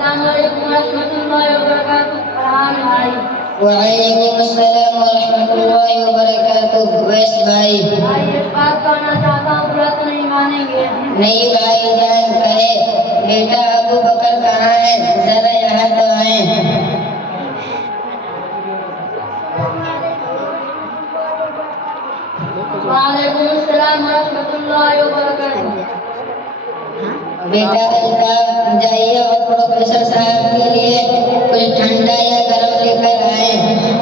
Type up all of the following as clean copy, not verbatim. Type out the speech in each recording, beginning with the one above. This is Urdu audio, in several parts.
السلام علیکم ورحمۃ اللہ وبرکاتہ۔ فرحان بھائی۔ وعلیکم السلام ورحمۃ اللہ وبرکاتہ۔ ویس بھائی، ایک بات کہنا چاہتا ہوں، برا تو نہیں مانیں گے؟ نہیں بھائی جان، کہے بیٹا ابو بکر کہاں ہے؟ ذرا یہاں تو آئیں۔ وعلیکم السلام ورحمۃ اللہ وبرکاتہ۔ بیٹا الطاف جائیے اور پروفیسر صاحب کے لیے کچھ ٹھنڈا یا گرم لے کر آئیں۔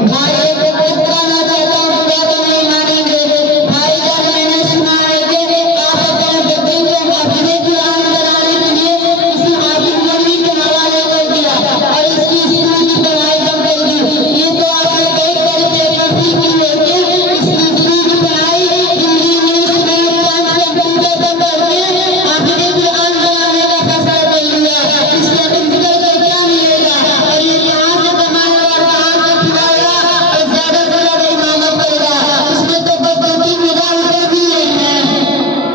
بھائی ایک بات کہنا چاہتا ہوں، برا تو نہیں مانیں گے؟ بھائی جان، میں نے سنا ہے کہ آپ اپنے بچے کو حافظ قرآن بنانے کے لیے کسی حافظ مولوی کے حوالے کر دیا اور اس کی اسکول کی پڑھائی کم کر دی۔ یہ تو آپ نے بہت بڑی بےوقوفی کی ہے کہ اس کی اسکول کی پڑھائی Hindi, English, math, science, computer بند کر کے حافظ قرآن بنانے کا فیصلہ کر لیا۔ اس کے پرنسپل کو کیا ملے گا؟ اور یہ کہاں سے کمائے گا، کہاں سے کھلائے گا اور زیادہ سے زیادہ امامت کرے گا؟ اس میں تو بہت ہی نگاہ اتر بھی نہیں ہے۔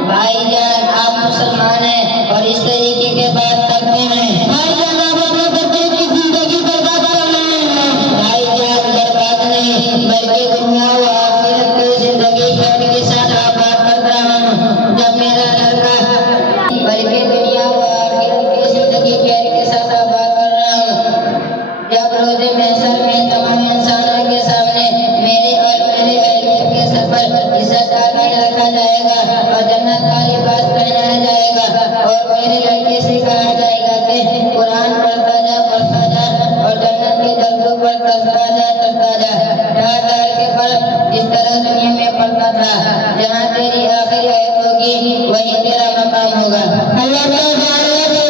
بھائی جان، آپ مسلمان ہیں اور اس طریقے کے بات کرتے ہیں۔ بھائی جان، آپ اپنے بچے کی زندگی برباد کر رہے ہیں۔ بھائی جان، برباد نہیں بلکہ دنیا و آخرت کی زندگی خیر کے ساتھ آباد کر رہا ہوں۔ جب میرا لڑکا بلکہ دنیا و آخرت کی زندگی خیر کے ساتھ آباد کر رہا ہوں۔ جب روز محشر میں تمام انسانوں کے سامنے میرے اور میرے اہلیہ کے سر پر عزت تاج رکھا جائے گا اور جنت کا لباس پہنایا جائے گا اور میرے لڑکے سے کہا جائے گا کہ قرآن پڑھتا جا اور جنت کے درجوں پر چڑھتا جا ٹھہر کے پڑھ جس طرح دنیا میں پڑھتا تھا۔ جہاں تیری آخری آیت ہوگی وہیں تیرا مقام ہوگا۔ اللہ مجھے معاف کرنا،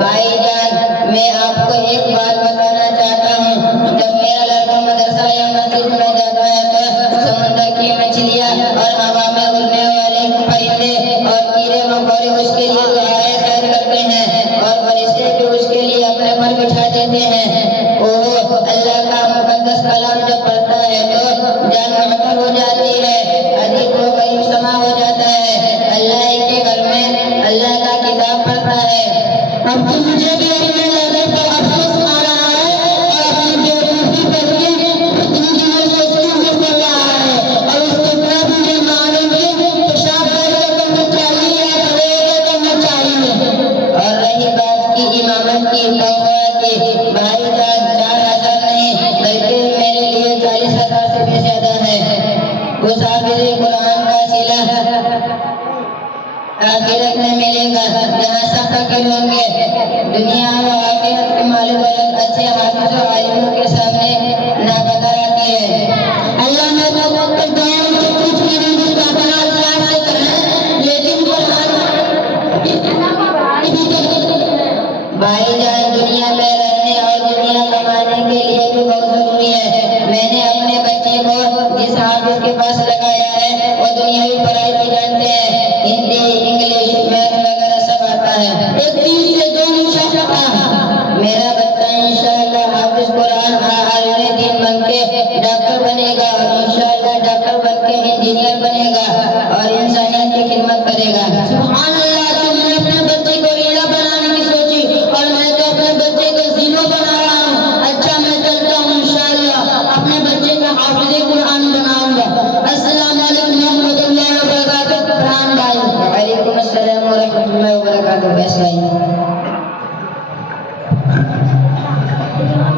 بھائی جان، میں آپ کو ایک بات بتانا چاہتا ہوں۔ جب میرا لڑکا مدرسہ یا مسجد میں جاتا ہے تو سمندر کی مچھلیاں اور ہوا میں اڑنے والے پرندے اور کیڑے مکوڑے اس کے لیے دعائیں خیر کرتے ہیں اور فرشتے بھی اس کے لیے اپنے پر بٹھا دیتے ہیں۔ اوہ، اللہ کا مقدس کلام جب پڑھتا ہے تو جان معطر ہو جاتی ہے، ادب و قریب سما ہو جاتا ہے۔ اللہ کے گھر میں اللہ کا کتاب پڑھتا ہے۔ اب تو مجھے بھی اپنے لڑکے پر افسوس آ رہا ہے اور اپنی بےوقوفی پر کہ اتنی دنوں سے اسکول میں پڑھ رہا ہے اور اس کو اتنا بھی نہیں معلوم کہ پیشاب کیسے کرنا چاہیے یا پڑھے کرنا چاہیے۔ اور رہی بات کی امامت کی توقع کی، بھائی جان، 4,000 نہیں بلکہ میرے لیے 40,000 سے بھی زیادہ ہے۔ اس حافظ قرآن کا صلہ آخرت میں ملے گا جہاں سب فقیر ہوں گے۔ دنیا و آخرت کے مال و دولت اچھے حافظ و عالموں کے سامنے ناقدر آتی ہے۔ اللہ نے تو وقت دیا کہ کچھ میری مستقبل سے کریں، لیکن بھائی جان، دنیا میں رہنے اور دنیا کمانے کے لیے بھی بہت ضروری ہے۔ میں نے اپنے بچے کو جس حافظ کے پاس لگایا ہے وہ دنیاوی پڑھائی بھی جانتے ہیں، ہندی، انگلش، میتھ وغیرہ سب آتا ہے۔ ایک 3 سے 2 انشاءاللہ میرا بچہ انشاءاللہ حافظ قرآن عالم دین بن کے ڈاکٹر بنے گا اور انشاءاللہ ڈاکٹر بن کے انجینئر بنے گا اور انسانیت کی خدمت کرے گا۔ سبحان اللہ، تم نے اپنے بچے کو ریڑھا بنانے کی سوچی اور میں تو اپنے بچے کو زینو بنا رہا ہوں۔ اچھا، میں چلتا ہوں، انشاءاللہ اپنے بچے کا حافظ قرآن بناؤں گا۔ السلام علیکم ورحمۃ اللہ وبرکاتہ۔ فرحان بھائی۔ وعلیکم السلام ورحمۃ اللہ وبرکاتہ۔